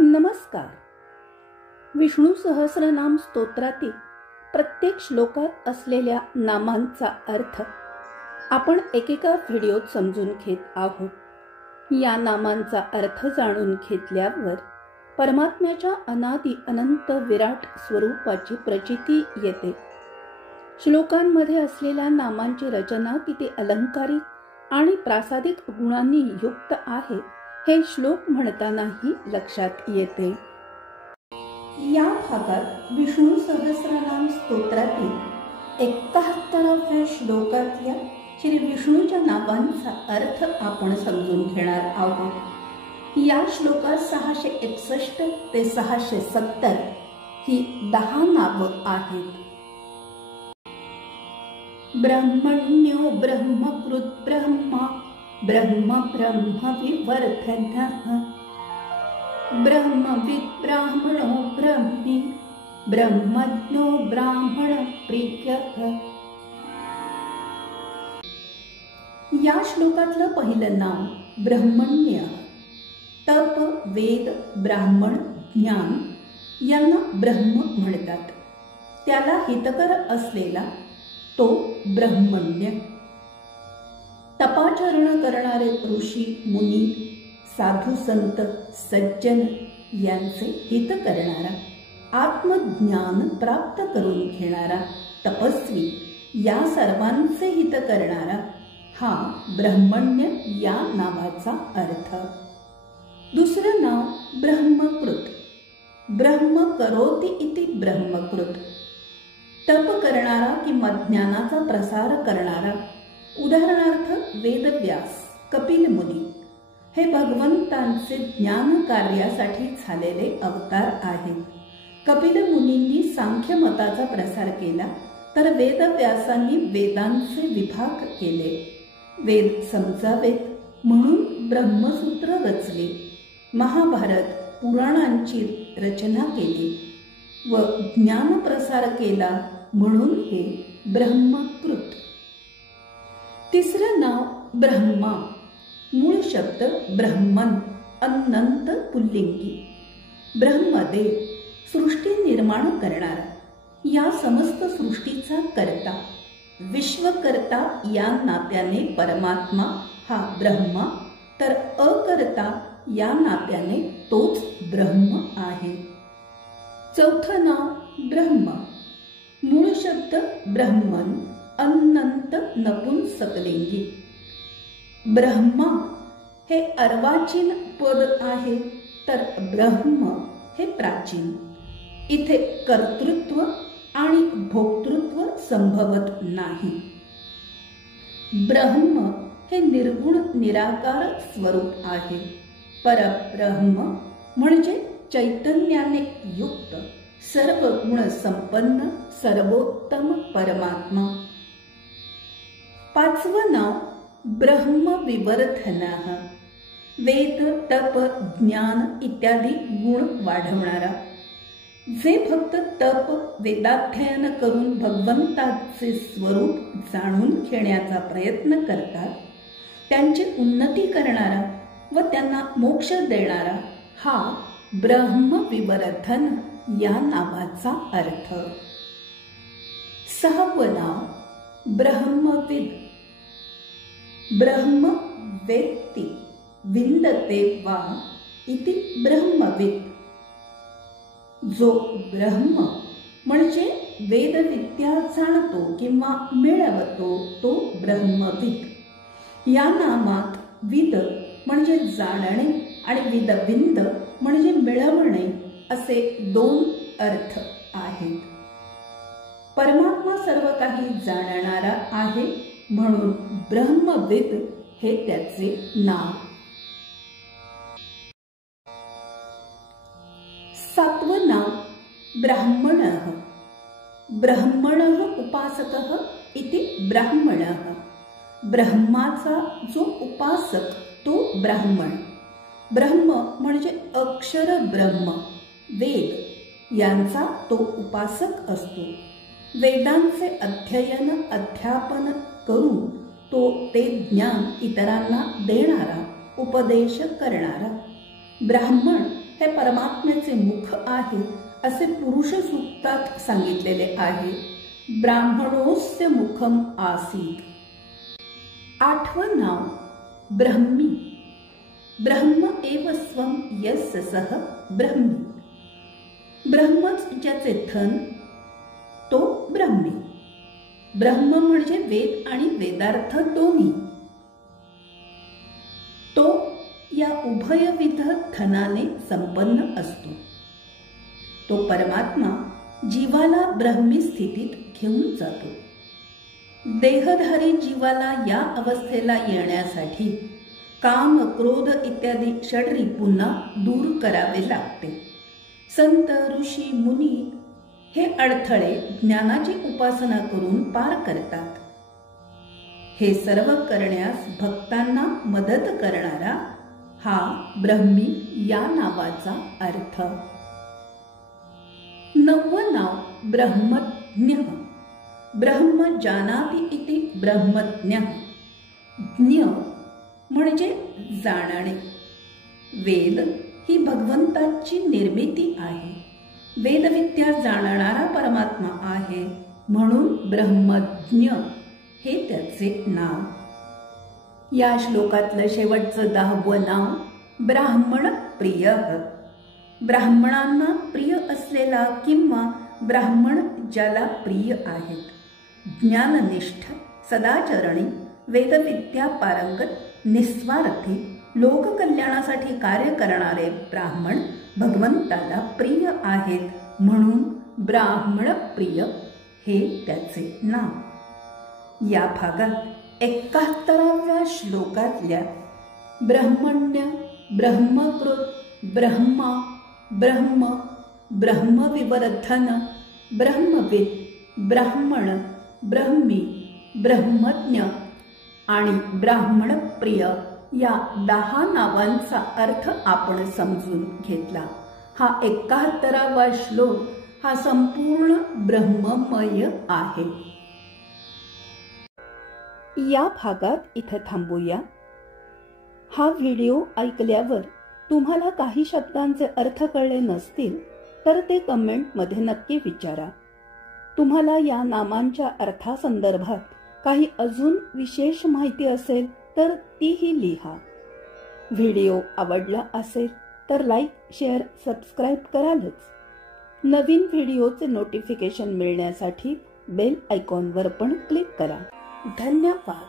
नमस्कार. विष्णू सहस्रनाम स्तोत्रातील प्रत्येक श्लोकात असलेल्या नामांचा अर्थ आपण एकेका व्हिडिओत समजून घेत आहोत. या नामांचा अर्थ जाणून घेतल्यावर परमात्म्याच्या अनादि अनंत विराट स्वरूपाची प्रचिती येते. श्लोकांमध्ये असलेल्या नामांची रचना किती अलंकारिक आणि प्रासादिक गुणांनी युक्त आहे हे श्लोक म्हणतानाही लक्षात येते. या भागात विष्णू सहस्रनाम स्तोत्रातील 71व्या श्लोकातल्या श्री विष्णूच्या नामांचा अर्थ आपण समजून घेणार आहोत. या श्लोकात 661 ते 670 ही 10 नावं आहेत. ब्रह्मण्यो ब्रह्मकृत ब्रह्मा ब्रह्म ब्रह्म विवर्धनः ब्रह्मविद् ब्राह्मणो ब्रह्मी ब्रह्मज्ञो ब्राह्मण प्रियः. या श्लोकातलं पहिलं नाव ब्रह्मण्य. तप, वेद, ब्राह्मण, ज्ञान यांना ब्रह्म म्हणतात. त्याला हितकर असलेला तो ब्रह्मण्य. तपाचरण करणारे ऋषी, मुनी, साधू, संत, सज्जन यांचे हित करणारा, आत्मज्ञान प्राप्त करून घेणारा तपस्वी या सर्वांचे हित करणारा हा ब्रह्मण्य या नावाचा अर्थ. दुसरं नाव ब्रह्मकृत. ब्रह्म करोति इति ब्रह्मकृत. तप करणारा किंवा ज्ञानाचा प्रसार करणारा. उदाहरणार्थ वेदव्यास, कपिल मुनी हे भगवंतांचे ज्ञान कार्यासाठी झालेले अवतार आहेत. कपिल मुनींनी सांख्य मताचा प्रसार केला तर वेदव्यासांनी वेदांचे विभाग केले. वेद समजावेत म्हणून ब्रह्मसूत्र रचले. महाभारत पुराणांची रचना केली व ज्ञान प्रसार केला म्हणून हे ब्रह्मकृत. तिसरं नाव ब्रह्मा. मूळ शब्द ब्रह्मन, अनंत पुल्लिंगी. ब्रह्मदेव सृष्टी निर्माण करणारा, या समस्त सृष्टीचा कर्ता, विश्वकर्ता या नात्याने परमात्मा हा ब्रह्मा, तर अकर्ता या नात्याने तोच ब्रह्म आहे. चौथं नाव ब्रह्म. मूळ शब्द ब्रह्मन, अनंत नपुंसकलिंगी. ब्रह्मा हे अर्वाचीन पद आहे तर ब्रह्म हे प्राचीन. इथे कर्तृत्व आणि भोक्तृत्व संभवत नाही. ब्रह्म हे निर्गुण निराकार स्वरूप आहे. परब्रह्म म्हणजे चैतन्याने युक्त, सर्व गुण संपन्न, सर्वोत्तम परमात्मा. पाचवं नाव ब्रह्म विवर्धनः. वेद, तप, ज्ञान इत्यादी गुण वाढवणारा. जे फक्त तप, वेदाध्ययन करून भगवंताचे स्वरूप जाणून घेण्याचा प्रयत्न करतात, त्यांची उन्नती करणारा व त्यांना मोक्ष देणारा हा ब्रह्म विवर्धन या नावाचा अर्थ. सहावं नाव ब्रह्मविद. ब्रह्म वेत्ति विंदते वा इति ब्रह्मविद. जो ब्रह्म म्हणजे वेदविद्या जाणतो किंवा मिळवतो तो ब्रह्मविद. या नामात विद म्हणजे जाणणे आणि विदविंद म्हणजे मिळवणे असे 2 अर्थ आहेत. परमात्मा सर्व काही जाणणारा आहे म्हणून ब्रह्मविद हे त्याचे नाव. 7वं नाव ब्राह्मणः. ब्रह्मणः उपासकः इति ब्राह्मणः. ब्रह्माचा जो उपासक तो ब्राह्मण. ब्रह्म म्हणजे अक्षर ब्रह्म, वेद यांचा तो उपासक असतो. वेदांचे अध्ययन अध्यापन करून तो ते ज्ञान इतरांना देणारा, उपदेश करणारा. ब्राह्मण हे परमात्म्याचे मुख आहे असे पुरुष सूक्तात सांगितलेले आहे. ब्राह्मणोस्य मुखम आसीत. 8वं नाव ब्रह्मी. ब्रह्म एव स्वम यस्य सह ब्रह्मी. ब्रह्मच ज्याचे थन तो ब्रह्मी. ब्रह्म म्हणजे वेद आणि वेदार्थ दोन्ही. तो या उभयविध थनाने संपन्न असतो. तो परमात्मा जीवाला ब्रह्मी स्थितीत घेऊन जातो. देहधारी जीवाला या अवस्थेला येण्यासाठी काम, क्रोध इत्यादी षड्रिपूंना दूर करावे लागते. संत, ऋषी, मुनी हे अडथळे ज्ञानाची उपासना करून पार करतात. हे सर्व करण्यास भक्तांना मदत करणारा हा ब्रह्मी या नावाचा अर्थ. 9वं नाव ब्रह्मज्ञ. ब्रह्म जानाति इति ब्रह्मज्ञ. ज्ञ म्हणजे जाणणे. वेद ही भगवंताची निर्मिती आहे. वेदविद्या जाणणारा परमात्मा आहे म्हणून ब्रह्मज्ञ हे त्याचे नाव. या श्लोकातलं शेवटचं 10वं नाव ब्राह्मण प्रिय. ब्राह्मणांना प्रिय असलेला किंवा ब्राह्मण ज्याला प्रिय आहेत. ज्ञाननिष्ठ, सदाचरणी, वेदविद्या पारंगत, निस्वार्थी, लोककल्याणासाठी कार्य करणारे ब्राह्मण भगवंताला प्रिय आहेत म्हणून ब्राह्मण प्रिय हे त्याचे नाव. या भागात 71व्या श्लोकातल्या ब्रह्मण्य, ब्रह्मकृत, ब्रह्मा, ब्रह्म, ब्रह्मविवर्धन, ब्रह्मविद, ब्राह्मण, ब्रह्मी, ब्रह्मज्ञ आणि ब्राह्मण प्रिय या 10 नावांचा अर्थ आपण समजून घेतला. हा 71वा श्लोक हा संपूर्ण ब्रह्ममय आहे. या भागात इथे थांबूया. हा व्हिडिओ ऐकल्यावर तुम्हाला काही शब्दांचे अर्थ कळले नसतील तर ते कमेंटमध्ये नक्की विचारा. तुम्हाला या नामांच्या अर्थासंदर्भात काही अजून विशेष माहिती असेल तर तीही लिहा. व्हिडिओ आवडला असेल तर लाईक, शेअर, सबस्क्राईब करालच. नवीन व्हिडिओचे नोटिफिकेशन मिळण्यासाठी बेल आयकॉनवर पण क्लिक करा. धन्यवाद.